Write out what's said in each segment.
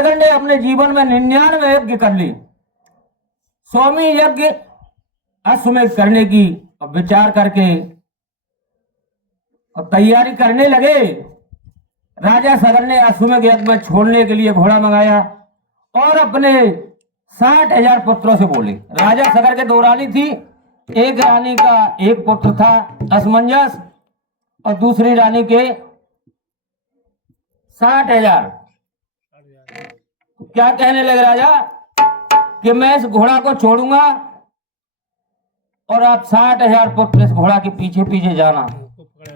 सगर ने अपने जीवन में 99 यज्ञ कर ली। 100वीं यज्ञ अश्वमेध करने की विचार करके और तैयारी करने लगे। राजा सगर ने अश्वमेध यज्ञ में छोड़ने के लिए घोड़ा मंगाया और अपने 60,000 पुत्रों से बोले। राजा सगर के 2 रानी थी, एक रानी का एक पुत्र था असमंजस और दूसरी रानी के 60,000। क्या कहने लगे राजा कि मैं इस घोड़ा को छोड़ूंगा और आप 60,000 पुत्र इस घोड़ा के पीछे पीछे जाना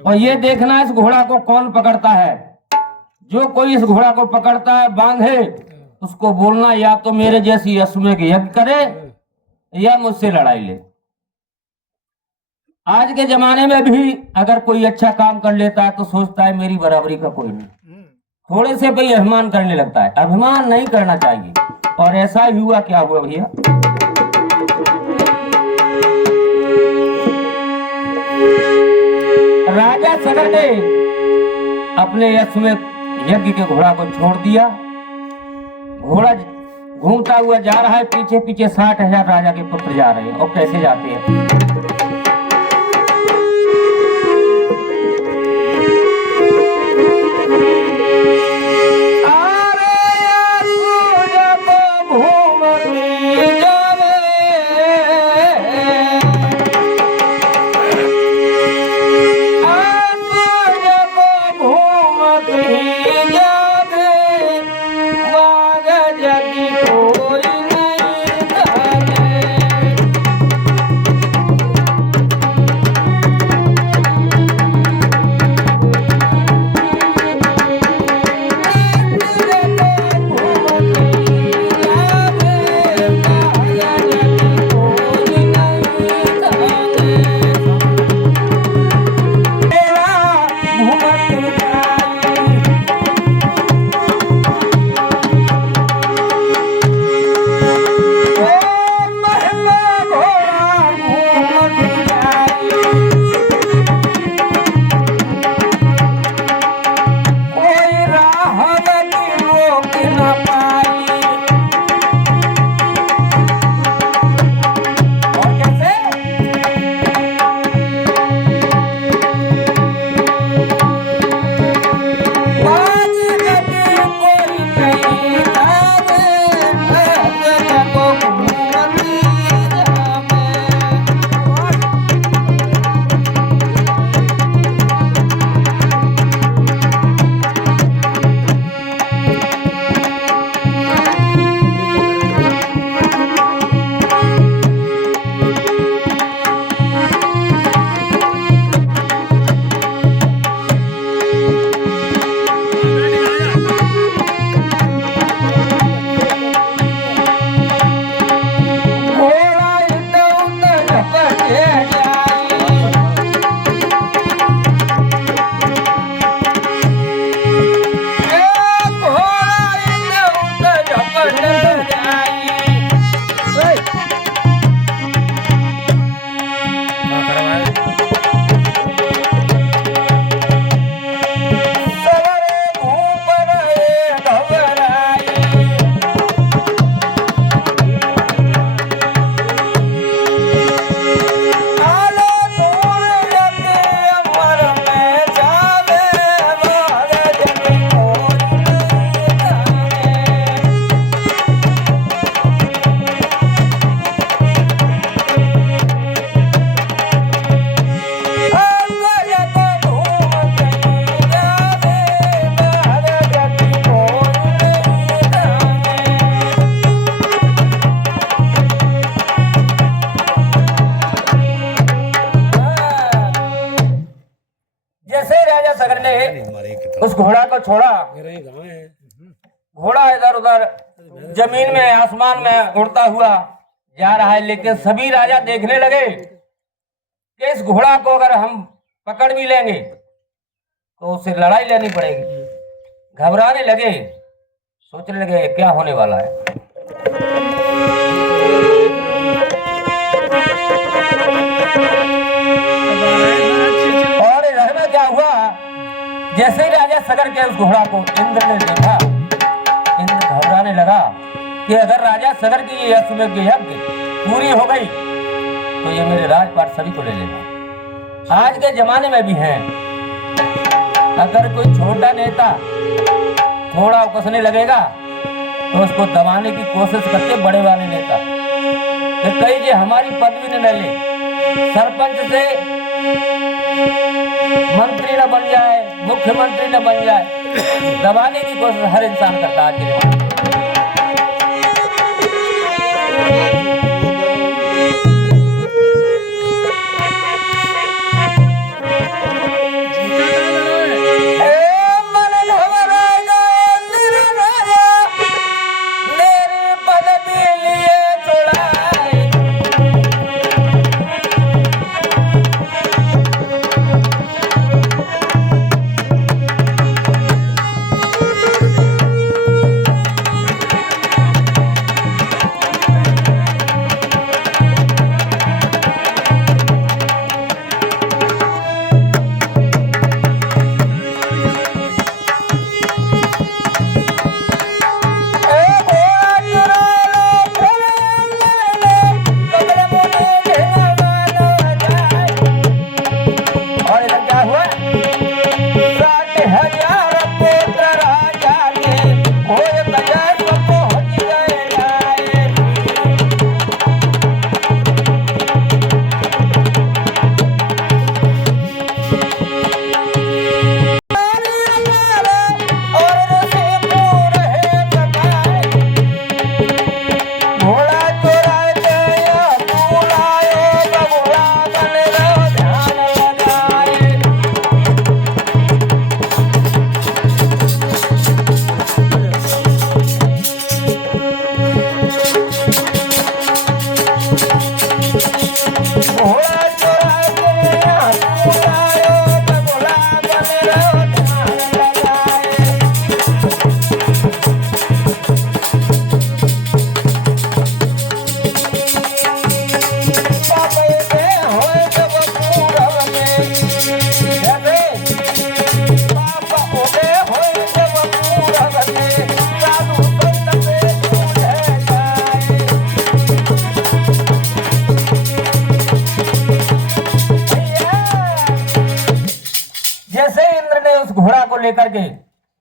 और ये देखना इस घोड़ा को कौन पकड़ता है। जो कोई इस घोड़ा को पकड़ता है बांधे उसको बोलना या तो मेरे जैसी अश्वमेध यज्ञ करे या मुझसे लड़ाई ले। आज के जमाने में भी अगर कोई अच्छा काम कर लेता है तो सोचता है मेरी बराबरी का कोई नहीं, थोड़े से भी अभिमान करने लगता है। अभिमान नहीं करना चाहिए और ऐसा ही हुआ। क्या हुआ भैया? राजा सगर ने अपने अश्वमेध यज्ञ के घोड़ा को छोड़ दिया। घोड़ा घूमता हुआ जा रहा है, पीछे पीछे 60,000 राजा के पुत्र जा रहे हैं। और कैसे जाते हैं? उस घोड़ा को छोड़ा। घोड़ा इधर उधर जमीन में आसमान में उड़ता हुआ जा रहा है, लेकिन सभी राजा देखने लगे कि इस घोड़ा को अगर हम पकड़ भी लेंगे तो उससे लड़ाई लेनी पड़ेगी। घबराने लगे, सोचने लगे क्या होने वाला है। और इधर में क्या हुआ, जैसे ही राजा सगर के उस घोड़ा को इंद्र ने देखा, इंद्र घबराने लगा कि अगर राजा सगर की ये अश्वमेध यज्ञ पूरी हो गई तो ये मेरे राजपाट सभी को ले लेगा। आज के जमाने में भी हैं, अगर कोई छोटा नेता थोड़ा उकसने लगेगा तो उसको दबाने की कोशिश करते बड़े वाले नेता कि कहीं जे हमारी पदवी न ले, सरपंच से मंत्री न बन जाए, मुख्यमंत्री न बन जाए, दबाने की कोशिश हर इंसान करता है आज के जमाने में। लेकर के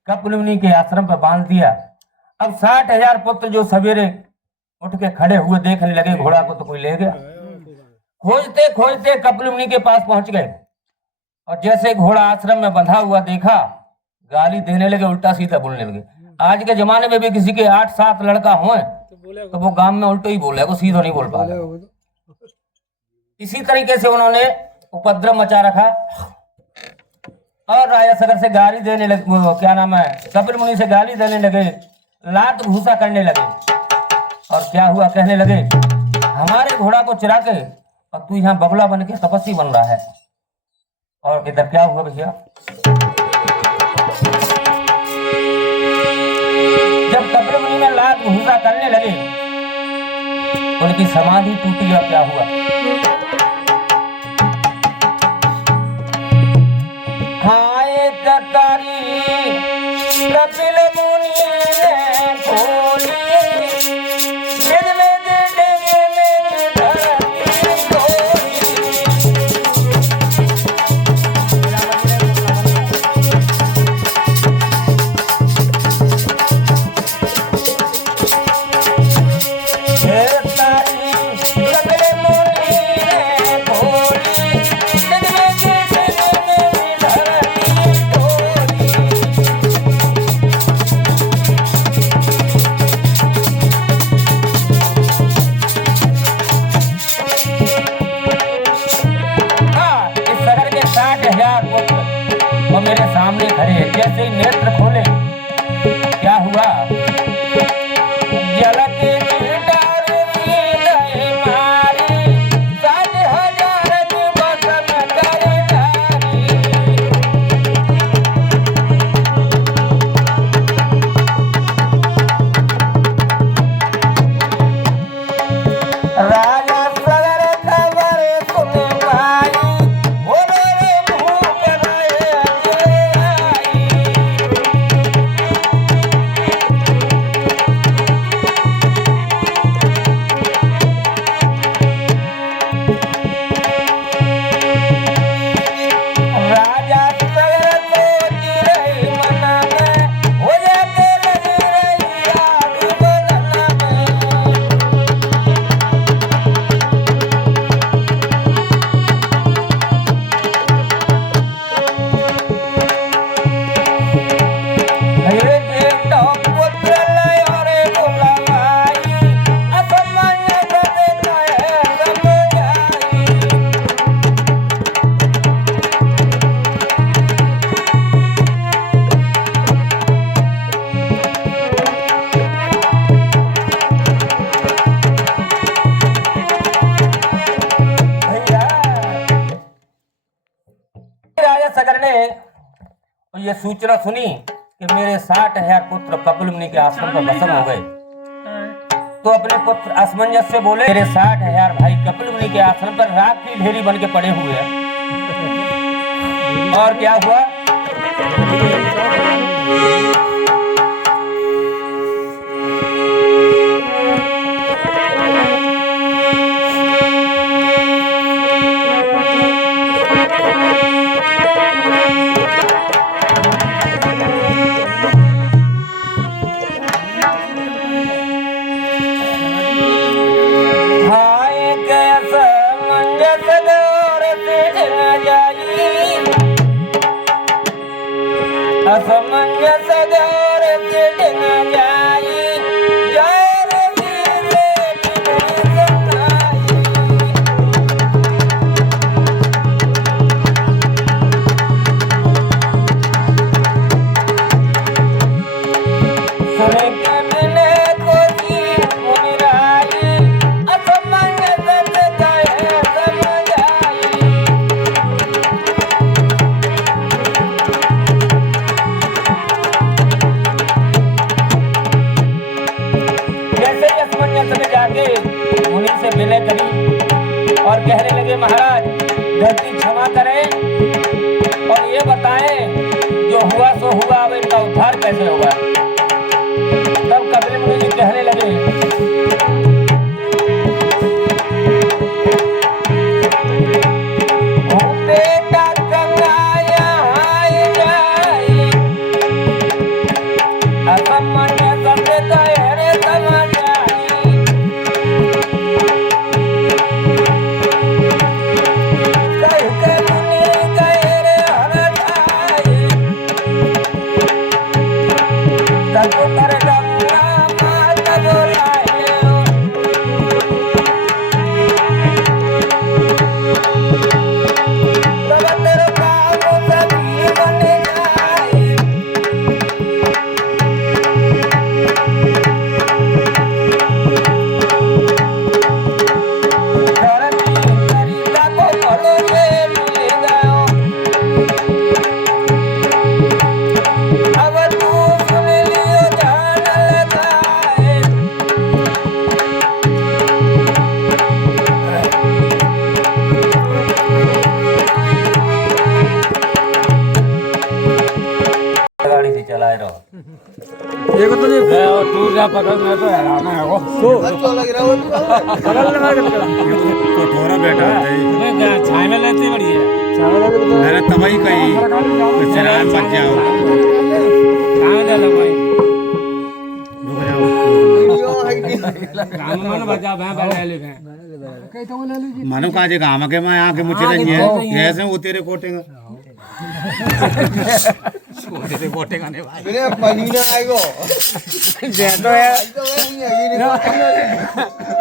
कपिल मुनि के आश्रम पर बांध दिया। अब 60,000 पुत्र जो सवेरे उठ के खड़े हुए देखने लगे घोड़ा को तो कोई ले गया। खोजते खोजते कपिल मुनि के पास पहुंच गए और जैसे घोड़ा आश्रम में बंधा हुआ देखा, गाली देने लगे, उल्टा सीधा बोलने लगे। आज के जमाने में भी किसी के 8-7 लड़का हो तो वो गांव में उल्टो ही बोले, वो सीधो नहीं बोल पा रहा। इसी तरीके से उन्होंने उपद्रव मचा रखा और राजा सगर से गाली देने लगे, क्या नाम है, कपिल मुनि से गाली देने लगे, लात घूसा करने लगे। और क्या हुआ, कहने लगे हमारे घोड़ा को चुरा के और तू यहाँ बगुला बन के तपस्वी बन रहा है। और इधर क्या हुआ भैया, जब कपिल मुनि में लात घूसा करने लगे उनकी समाधि टूटी। और क्या हुआ, हाय कतारी कपिल मुनि ने खोली, मेरे सामने खड़े। जैसे ही नेत्र खोले क्या हुआ, जलक ने ये सूचना सुनी कि मेरे 60,000 पुत्र कपिल मुनि के आश्रम पर भस्म हो गए, तो अपने पुत्र असमंजस से बोले, मेरे 60,000 भाई कपिल मुनि के आश्रम पर राख की ढेरी बन के पड़े हुए हैं। और क्या हुआ? असमंजस गौर से ढंग जाई, जार दिले बिन सुनाई। सुन के बिने खोजी मुनिराई, असमंजस गए समझाई। जाके मुनि से विनय करी और कहने लगे, महाराज गलती क्षमा करें और ये बताएं जो हुआ सो हुआ, अब इनका उद्धार कैसे होगा। तब कपिल मुनि जी कहने लगे, बेटा गंगाया हाय जाई, असमंजस से गहरे समझ चलाए रहो। ये को तो नहीं मैं और तू जा पकड़, मैं तो हैरान है वो तो अच्छा लग रहा है पकड़ लगा के तो थोड़ा बैठा है मैं क्या छाई में लेते बढ़िया छाई में लेते मेरा तबाही कहीं तो चरान बच जाओ कहां जा लो भाई रुक जाओ काम मन बचा मैं ले ले कहीं तो ले लीजिए मानो काजे काम के मैं आके मुझे नहीं है ऐसे वो तेरे कोटेगा तेरे कोटेगा नहीं भाई मेरे पनीना आएगा जे तो है